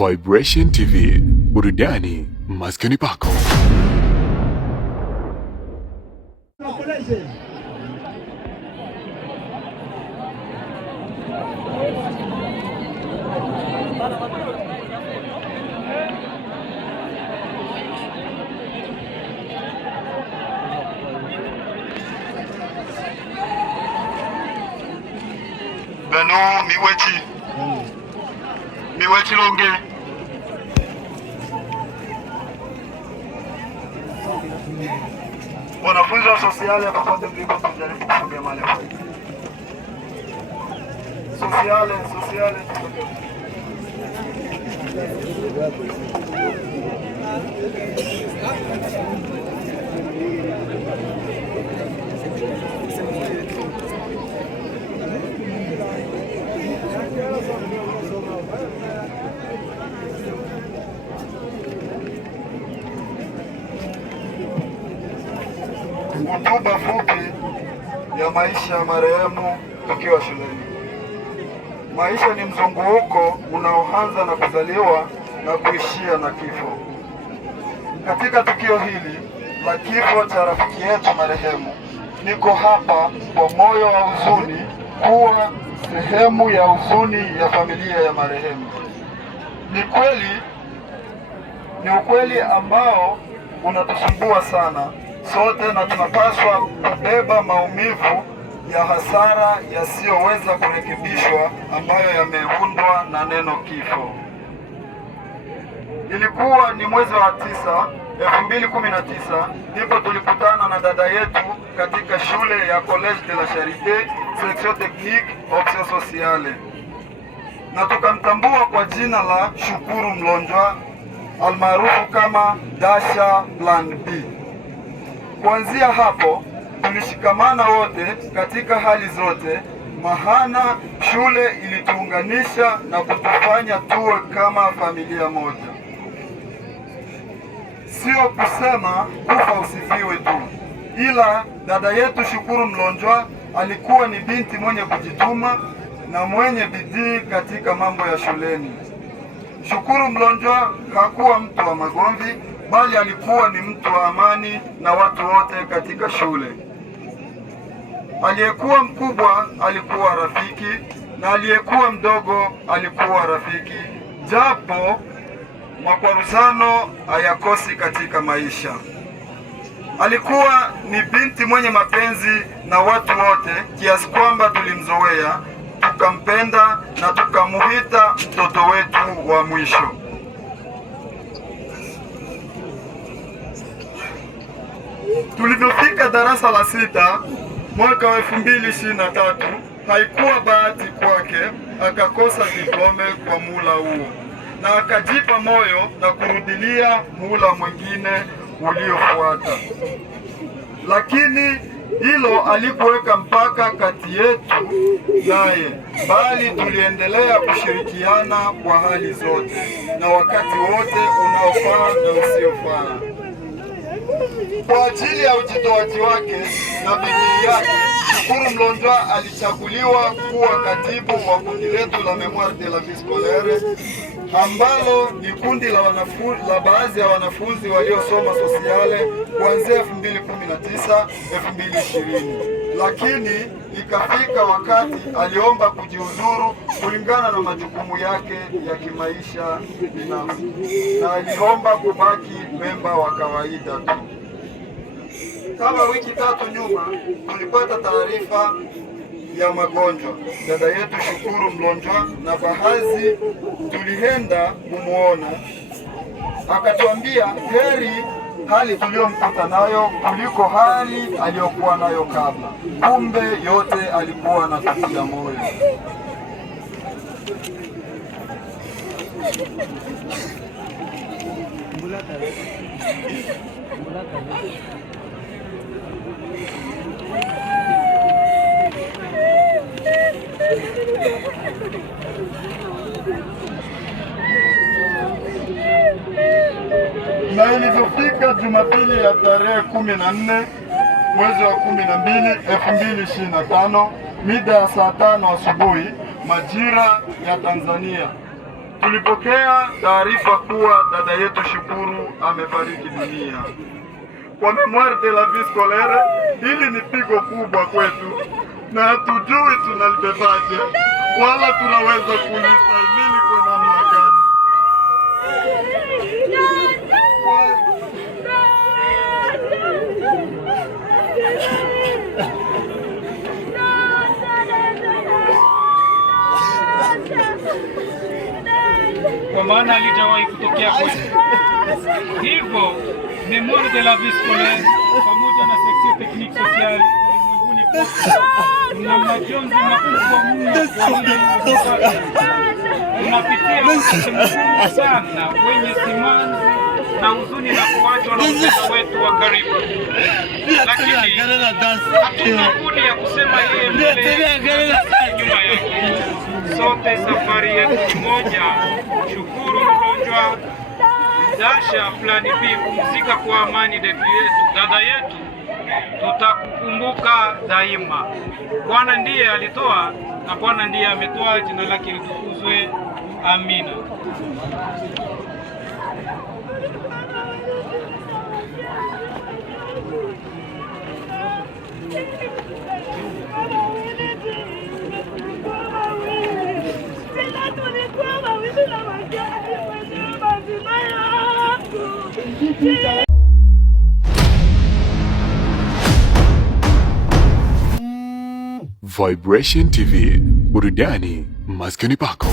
Vibration TV, burudani maskani pako. Beno miwechi longe wanafunzi wa sosiali hapa kwa mlipo tujaribu kusogea mahali hapo. Sosiali hotuba fupi ya maisha ya marehemu tukiwa shuleni. Maisha ni mzunguko unaoanza na kuzaliwa na kuishia na kifo. Katika tukio hili la kifo cha rafiki yetu marehemu, niko hapa kwa moyo wa huzuni, kuwa sehemu ya huzuni ya familia ya marehemu. Ni ukweli ambao unatusumbua sana sote, na tunapaswa kubeba maumivu ya hasara yasiyoweza kurekebishwa ambayo yameundwa na neno kifo. Ilikuwa ni mwezi wa 9, 2019 ndipo tulikutana na dada yetu katika shule ya College de la Charité Section Technique Option Sociale, na tukamtambua kwa jina la Shukuru Mlonjwa almaarufu kama Dasha Plan B. Kuanzia hapo tulishikamana wote katika hali zote, mahana shule ilituunganisha na kutufanya tuwe kama familia moja. Sio kusema kufa usifiwe tu, ila dada yetu Shukuru Mlonjwa alikuwa ni binti mwenye kujituma na mwenye bidii katika mambo ya shuleni. Shukuru Mlonjwa hakuwa mtu wa magomvi, bali alikuwa ni mtu wa amani na watu wote katika shule. Aliyekuwa mkubwa alikuwa rafiki na aliyekuwa mdogo alikuwa rafiki, japo makwaruzano hayakosi katika maisha. Alikuwa ni binti mwenye mapenzi na watu wote, kiasi kwamba tulimzoea, tukampenda na tukamuita mtoto wetu wa mwisho. Tulivyofika darasa la 6 mwaka wa 2023, haikuwa bahati kwake akakosa diplome kwa muhula huo, na akajipa moyo na kurudilia muhula mwingine uliofuata. Lakini hilo alikuweka mpaka kati yetu naye, bali tuliendelea kushirikiana kwa hali zote na wakati wote unaofaa na usiofaa. Kwa ajili ya ujitoaji wake na bidii yake, Shukuru Mlonjwa alichaguliwa kuwa katibu wa kundi letu la Memoire de la Vie Scolaire, ambalo ni kundi la baadhi ya wanafunzi waliosoma sosiale kuanzia 2019 2020. Lakini ikafika wakati aliomba kujiuzuru kulingana na majukumu yake ya kimaisha binafsi, na aliomba kubaki memba wa kawaida tu. Kama wiki 3 nyuma tulipata taarifa ya magonjwa dada yetu Shukuru Mlonjwa, na baadhi tulienda kumuona, akatuambia heri hali tuliyomkuta nayo kuliko hali aliyokuwa nayo kabla. Kumbe yote alikuwa anatutia moyo. Na ilivyofika Jumapili ya tarehe 14 mwezi wa 12 2025 mida ya saa 5 asubuhi majira ya Tanzania, tulipokea taarifa kuwa dada yetu Shukuru amefariki dunia. Kwa Memoire de la Vie Scolaire, hili ni pigo kubwa kwetu na hatujui tunalibebaje wala tunaweza kulistahimili kwa namna gani. Kwa maana alijawahi kutokea kwetu. Hivyo Memoire de la Vie Scolaire pamoja na section technique sociale ulimwenguni kote tuna majonzi makubwa mno kwa tunapitia wakati mgumu sana wenye simanzi na huzuni na kuachwa na mpendwa wetu wa karibu, lakini hatuna budi ya kusema yeye mbele nyuma yake. Sote safari yetu ni moja. Shukuru Mlonjwa Dasha Plan B, pumzika kwa amani dada yetu, tutakukumbuka daima. Bwana ndiye alitoa na Bwana ndiye ametoa, jina lake litukuzwe. Amina. Vibration TV, burudani maskani pako.